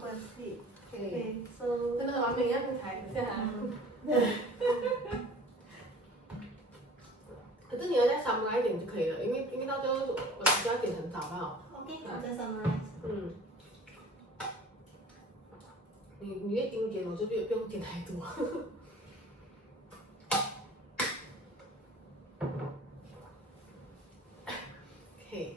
go and sleep. Okay, so 真的很完美啊，刚才等下。可是你要再 summarize 一点就可以了，因为到最后我比较剪很早吧。OK， 我再 summarize。你越精简，我就越不用剪太多。Okay.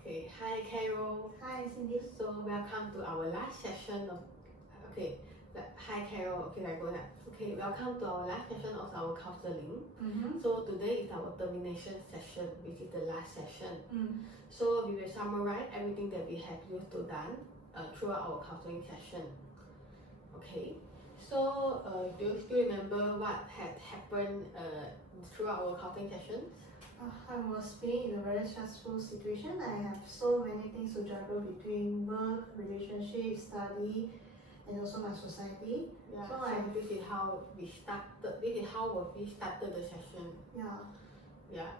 Okay. Hi, Carol. Hi, Cindy. So welcome to our last session of. Okay. Hi, Carol. Okay, I go ahead. Okay, welcome to our last session of our counseling. So today is our termination session, which is the last session. So we will summarize everything that we have used to done throughout our counseling session. Okay. So do you still remember what had happened throughout our counseling sessions? I was being in a very stressful situation. I have so many things to juggle between work, relationship, study, and also my society. Yeah. So this is how we started. This is how we started the session. Yeah. Yeah.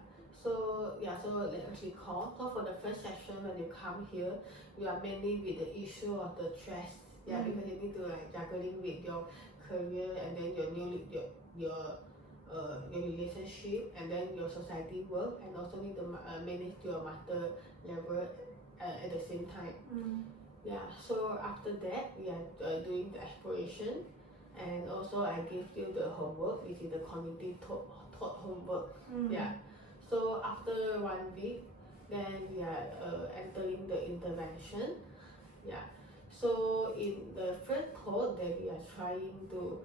So let us recall. So for the first session, when you come here, you are mainly with the issue of the stress. Yeah, because you need to like juggling with your career and then your relationship and then your society work, and also need to manage your master level at the same time. Yeah, so after that we are doing the exploration, and also I give you the homework, which is the cognitive thought homework. Yeah, so after 1 week, then we are entering the intervention. Yeah, so in the first thought that we are trying to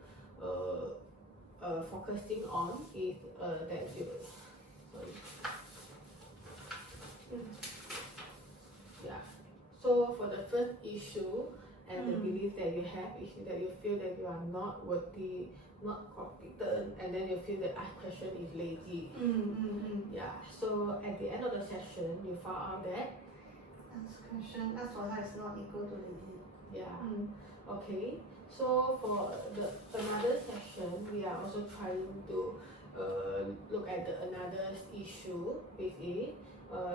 focusing on is that you, yeah. So for the first issue and the belief that you have is that you feel that you are not worthy, not competent, and then you feel that ask question is lazy. Yeah. So at the end of the session, you found out that ask for help is not equal to lazy. Yeah. Okay. So for another session, we are also trying to look at another issue, which is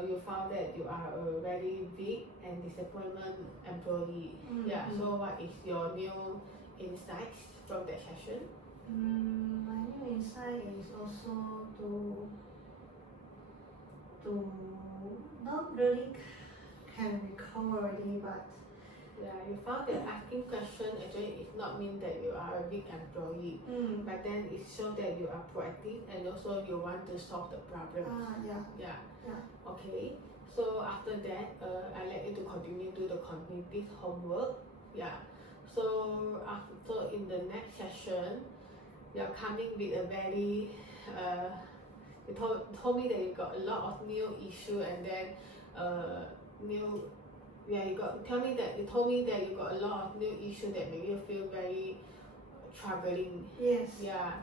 you found that you are a very big and disappointment employee. Yeah. So what is your new insights from that session? My new insight is also to not really can recall already, but yeah, you found that asking questions actually is not mean that you are a big employee, but then it shows that you are proactive and also you want to solve the problem. Yeah. Okay. So after that, I let you to continue do the cognitive homework. Yeah. So after in the next session, you're coming with a very you told me that you got a lot of new issue and then new. Yeah, you told me that you got a lot of new issues that make you feel very struggling. Yes. Yeah,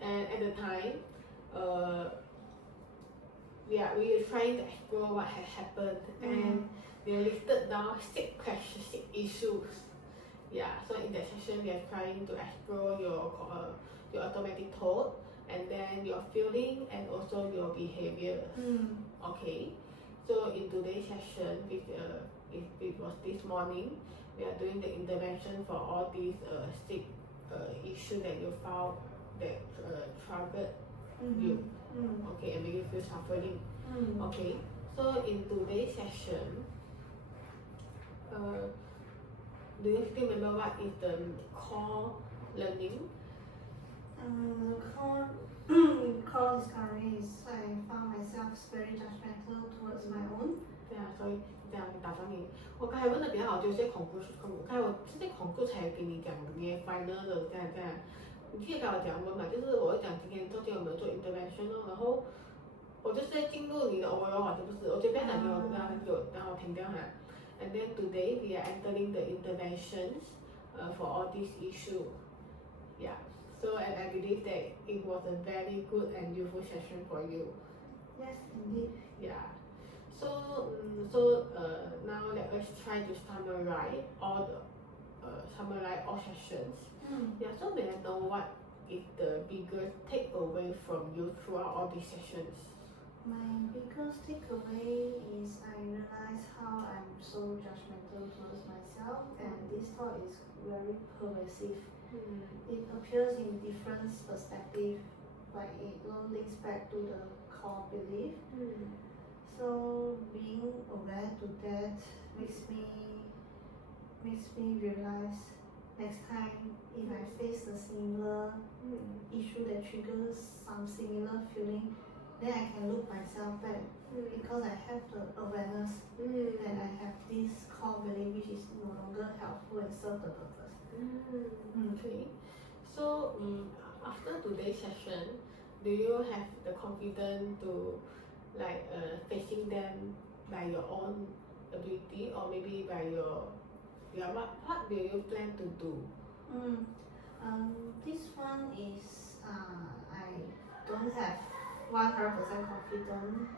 and at the time, we were trying to explore what had happened, and they listed down 6 questions, 6 issues. Yeah, so in that session, we are trying to explore your automatic thought, and then your feeling, and also your behavior. Okay, so in today's session, it was this morning, we are doing the intervention for all these 6 issues that you found that triggered you. Okay, and make you feel suffering. Okay, so in today's session, do you still remember what is the core learning? Core discovery is I found myself very judgmental towards my own. 对啊，所以这样打断你。我刚才问的比较好，就是 conclusion。刚才我是在 conclude 才给你讲你 final 的这样。你可以跟我讲问嘛，就是我会讲今天有没有做 intervention 哦，然后我就是在进入你的 overall 是不是？我就不要讲给我然后停掉哈。And then today we are entering the interventions for all these issues. Yeah. So and I believe that it was a very good and useful session for you. Yes, indeed. Yeah. So now let us try to summarize all sessions. Yeah. So may I know what is the biggest takeaway from you throughout all these sessions? My biggest takeaway is I realize how I'm so judgmental towards myself, and this thought is very pervasive. It appears in different perspectives, but it all links back to the core belief. So being aware to that makes me realize next time if I face a similar issue that triggers some similar feeling, then I can look myself back because I have the awareness that I have this core belief which is no longer helpful and serve the purpose. Okay. So after today's session, do you have the confidence to facing them by your own ability, or maybe by your what do you plan to do? This one is I don't have 100% confidence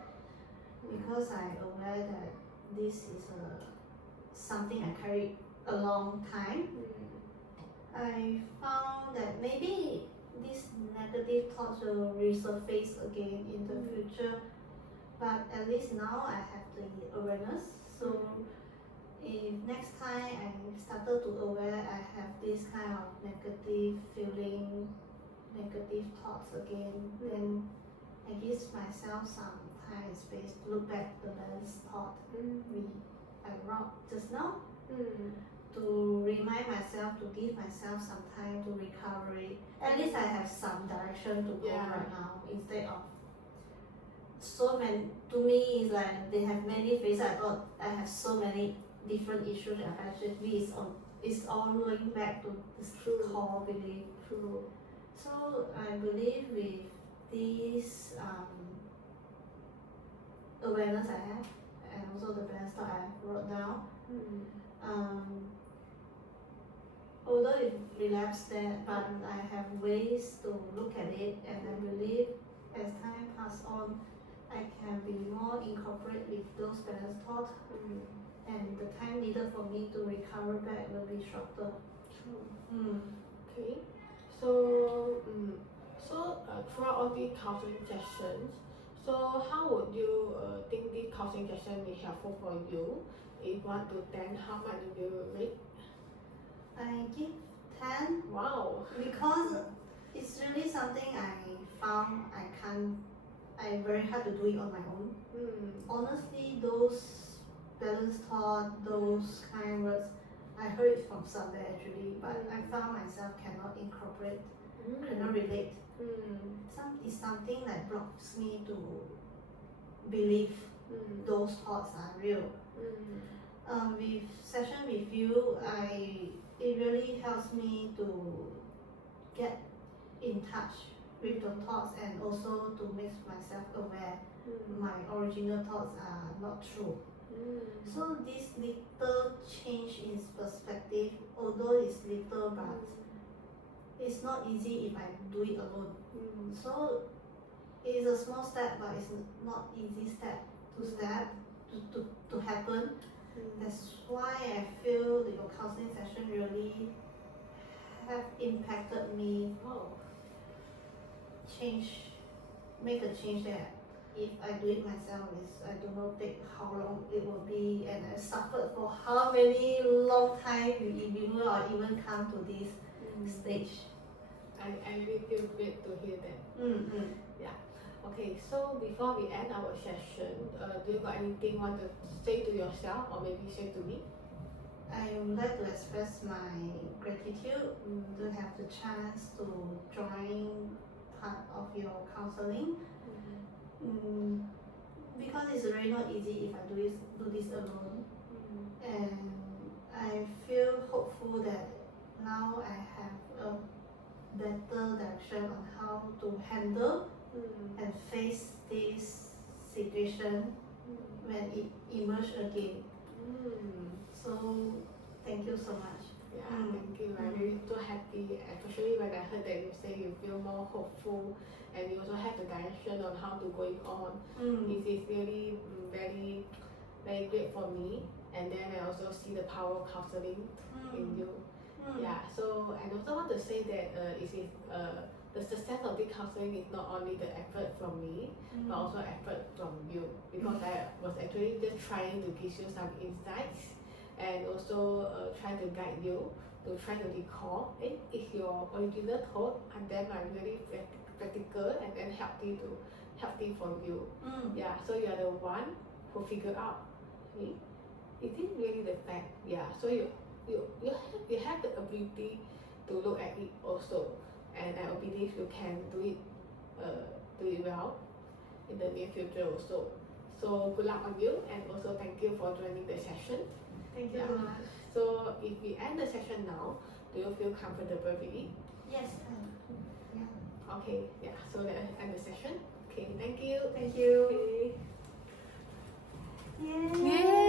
because I aware that this is something I carried a long time. I found that maybe these negative thoughts will resurface again in the future, but at least now I have the awareness. So if next time I started to aware I have this kind of negative feeling, negative thoughts again, then I give myself some time and space to look back the balanced thought I wrote just now, to remind myself, to give myself some time to recover it. At least I have some direction to go right now, instead of so many. To me it's like they have many phases. I thought I have so many different issues that actually it's all going back to this core belief. So I believe with this awareness I have, and also the balance thought I wrote down, although it relapsed there, but I have ways to look at it, and I believe as time passes on I can be more incorporate with those balanced thoughts, and the time needed for me to recover back will be shorter. Okay. So throughout all these counseling sessions, so how would you think this counseling session be helpful for you? If 1 to 10, how much would you rate? I give 10. Wow. Because it's really something I found I very hard to do it on my own. Honestly, those balanced thought, those kind words, I heard it from somewhere actually, but I found myself cannot incorporate, cannot relate. It's something that blocks me to believe those thoughts are real. With session with you, it really helps me to get in touch with the thoughts, and also to make myself aware my original thoughts are not true. So this little change in perspective, although it's little, but it's not easy if I do it alone. So it's a small step, but it's not easy step to happen. That's why I feel your counseling session really have impacted me. Make a change that if I do it myself, I don't know how long it will be, and I suffered for how many long time before I even come to this stage. I really feel great to hear that. Yeah. Okay, so before we end our session, do you got anything you want to say to yourself, or maybe say to me? I would like to express my gratitude to have the chance to join part of your counseling. Because it's really not easy if I do this alone. And I feel hopeful that now I have a better direction on how to handle and face this situation when it emerges again. So thank you so much. Yeah, thank you. I'm really so happy, especially when I heard that you say you feel more hopeful, and you also have the direction on how to going on. This is really very, very great for me. And then I also see the power of counseling in you. Yeah. So, and also want to say that it is the success of this counseling is not only the effort from me, but also effort from you, because I was actually just trying to give you some insights and also try to guide you to try to recall is your original thought, and then I'm really practical and then healthy for you. Yeah, so you are the one who figure out, hey, is it really the fact? Yeah, so you have the ability to look at it also, and I believe you can do it well in the near future also. So good luck on you, and also thank you for joining the session. Thank you Yeah. so much. So if we end the session now, do you feel comfortable with it? Yes, yeah. Okay, yeah, so let's end the session. Okay, thank you. Thank you. Okay. Yay! Yay!